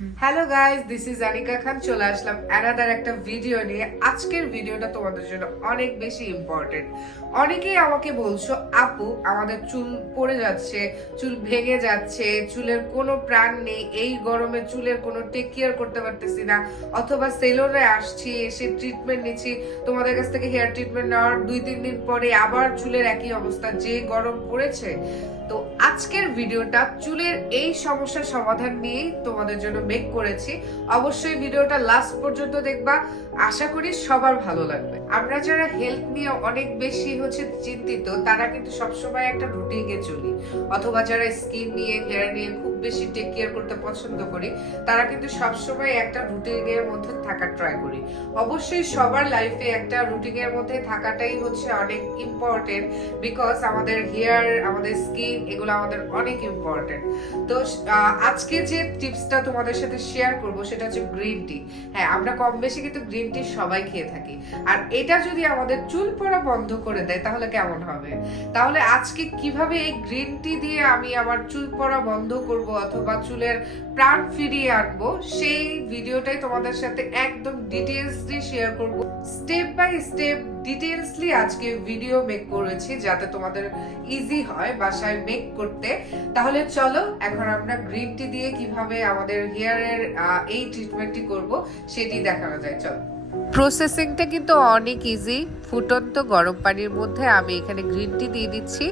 Hello guys, this is Anika Khan. চলে আসলাম another একটা ভিডিও নিয়ে। আজকের ভিডিওটা তোমাদের জন্য অনেক বেশি ইম্পর্টেন্ট। অনেকেই আমাকে বলছো, আপু আমাদের চুল পড়ে যাচ্ছে, চুল ভেঙে যাচ্ছে, চুলের কোনো প্রাণ নেই, এই গরমে চুলের কোনো টেক কেয়ার করতে পারতেছি না, অথবা সেলুনে আসছি, এসে ট্রিটমেন্ট নিচ্ছি, তোমাদের কাছ থেকে হেয়ার ট্রিটমেন্ট নেওয়ার 2-3 দিন পরে আবার চুলের একই অবস্থা, যে গরম পড়েছে। তো আজকের ভিডিওটা চুলের এই সমস্যার সমাধান নিয়েই তোমাদের জন্য মেক করেছি। অবশ্যই ভিডিওটা লাস্ট পর্যন্ত দেখবা, আশা করি সবার ভালো লাগবে। আমরা যারা হেলথ নিয়ে অনেক বেশি চিন্তিত, তারা কিন্তু সবসময় একটা রুটিনে চলি, অথবা যারা স্কিন নিয়ে হেয়ার নিয়ে খুব বেশি টেক কেয়ার করতে পছন্দ করি, তারা কিন্তু সবসময় একটা রুটিনের মধ্যে থাকার ট্রাই করি। অবশ্যই সবার লাইফে একটা রুটিনের মধ্যে থাকাটাই অনেক ইম্পর্টেন্ট, বিকজ আমাদের হেয়ার, আমাদের স্কিন, এগুলো আমাদের অনেক ইম্পর্টেন্ট। তো আজকে যে টিপসটা তোমাদের সাথে শেয়ার করব সেটা হচ্ছে গ্রিন টি। হ্যাঁ, আমরা কম বেশি কিন্তু গ্রিন টি সবাই খেয়ে থাকি, আর এটা যদি আমাদের চুল পড়া বন্ধ করে দেয় তাহলে কেমন হবে? তাহলে আজকে কিভাবে এই গ্রিন টি দিয়ে আমি আমার চুল পড়া বন্ধ করব অথবা চুলের প্রাণ ফিরিয়ে আনবো, সেই ভিডিওটাই তোমাদের সাথে একদম ডিটেইলসলি শেয়ার করব। স্টেপ বাই স্টেপ ডিটেইলসলি আজকে ভিডিও মেক করেছি, যাতে তোমাদের ইজি হয় বাসায় মেক করতে। তাহলে চলো এখন আমরা গ্রিন টি দিয়ে কিভাবে আমাদের হেয়ারের এই ট্রিটমেন্টটি করব সেটি দেখানো যায়। চলো, প্রসেসিংটা কিন্তু অনেক ইজি। ফুটন্ত গরম পানির মধ্যে আমি এখানে গ্রিন টি দিয়ে দিচ্ছি।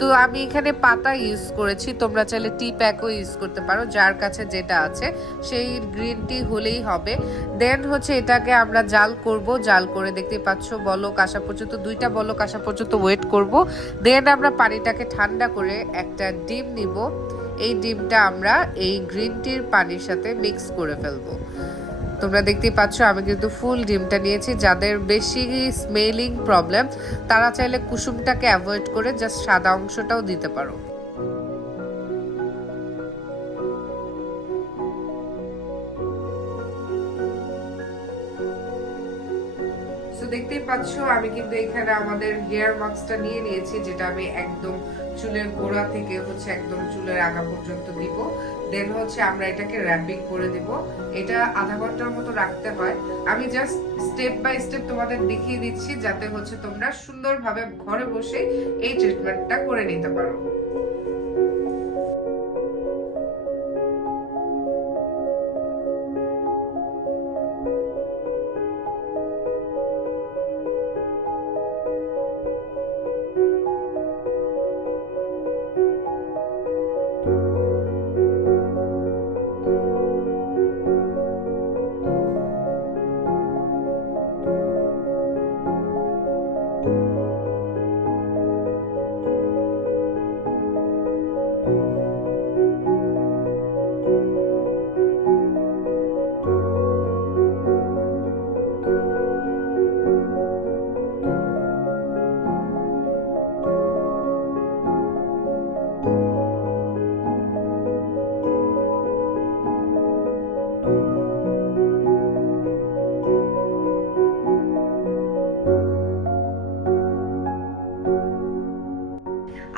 তো আমি এখানে পাতা ইউজ করেছি, তোমরা চাইলে টি প্যাকও ইউজ করতে পারো, যার কাছে যেটা আছে সেই গ্রিন টি হলেই হবে। দেন এটাকে আমরা জাল করব। জাল করে দেখতে পাচ্ছ বলক আসা পর্যন্ত, 2টা বলক আসা পর্যন্ত ওয়েট করব। দেন আমরা পানিটাকে ঠান্ডা করে একটা ডিম নিব। এই ডিমটা আমরা এই গ্রিন টির পানির সাথে মিক্স করে ফেলবো। তোমরা দেখতেই পাচ্ছ আমি কিন্তু ফুল ডিমটা নিয়েছি। যাদের বেশি স্মেলিং প্রবলেম, তারা চাইলে কুসুমটাকে অ্যাভয়েড করে জাস্ট সাদা অংশটাও দিতে পারো। দেখতেই পাচ্ছ আমি কিন্তু এখানে আমাদের হেয়ার মাস্কটা নিয়ে নিয়েছি, যেটা আমি একদম চুলের গোড়া থেকে একদম চুলের আগা পর্যন্ত দিব। দেন আমরা এটাকে র্যাপিং করে দিব। এটা আধা ঘন্টার মতো রাখতে হয়। আমি জাস্ট স্টেপ বাই স্টেপ তোমাদের দেখিয়ে দিচ্ছি, যাতে তোমরা সুন্দরভাবে ঘরে বসে এই ট্রিটমেন্টটা করে নিতে পারো।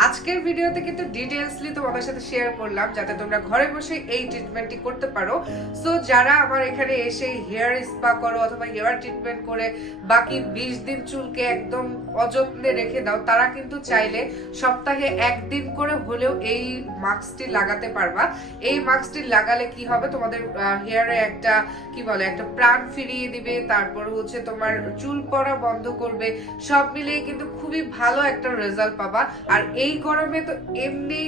আজকের ভিডিওতে কিন্তু ডিটেইলসলি তোমাদের সাথে শেয়ার করলাম, যাতে তোমরা ঘরে বসে এই ট্রিটমেন্টটি করতে পারো। সো যারা আমার এখানে এসে হেয়ার স্পা করো অথবা হেয়ার ট্রিটমেন্ট করে বাকি 20 দিন চুলকে একদম অযত্নে রেখে দাও, তারা কিন্তু চাইলে সপ্তাহে 1 দিন করে হলেও এই মাস্কটি লাগাতে পারবা। এই মাস্কটি লাগালে কি হবে, তোমাদের হেয়ারে একটা একটা প্রাণ ফিরিয়ে দিবে, তারপর তোমার চুল পড়া বন্ধ করবে। সব মিলিয়ে কিন্তু খুবই ভালো একটা রেজাল্ট পাবা। আর এই গরমে তো এমনি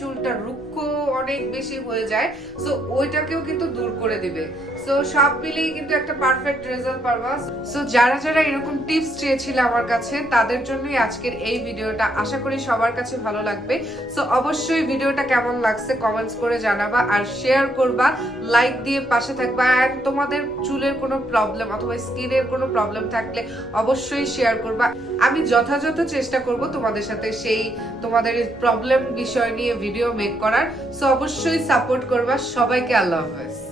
চুলটা রুক্ষ অনেক বেশি হয়ে যায়, সো ওইটাকেও কিন্তু দূর করে দিবে। সো সব মিলিয়ে কিন্তু একটা পারফেক্ট রেজাল্ট পাবা। সো যারা যারা এরকম টিপস চেয়েছিল আমার কাছে, তাদের জন্যই আজকের এই ভিডিওটা। আশা করি সবার কাছে ভালো লাগবে। সো অবশ্যই ভিডিওটা কেমন লাগছে কমেন্টস করে জানাবা, আর শেয়ার করবা, লাইক দিয়ে পাশে থাকবা। আর তোমাদের চুলের কোনো প্রবলেম অথবা স্কিনের কোনো প্রবলেম থাকলে অবশ্যই শেয়ার করবা। আমি যথাযথ চেষ্টা করব তোমাদের সাথে সেই তোমাদের প্রবলেম বিষয় নিয়ে ভিডিও মেক করার। সো অবশ্যই সাপোর্ট করবা। সবাইকে আল্লাহ হাফেজ।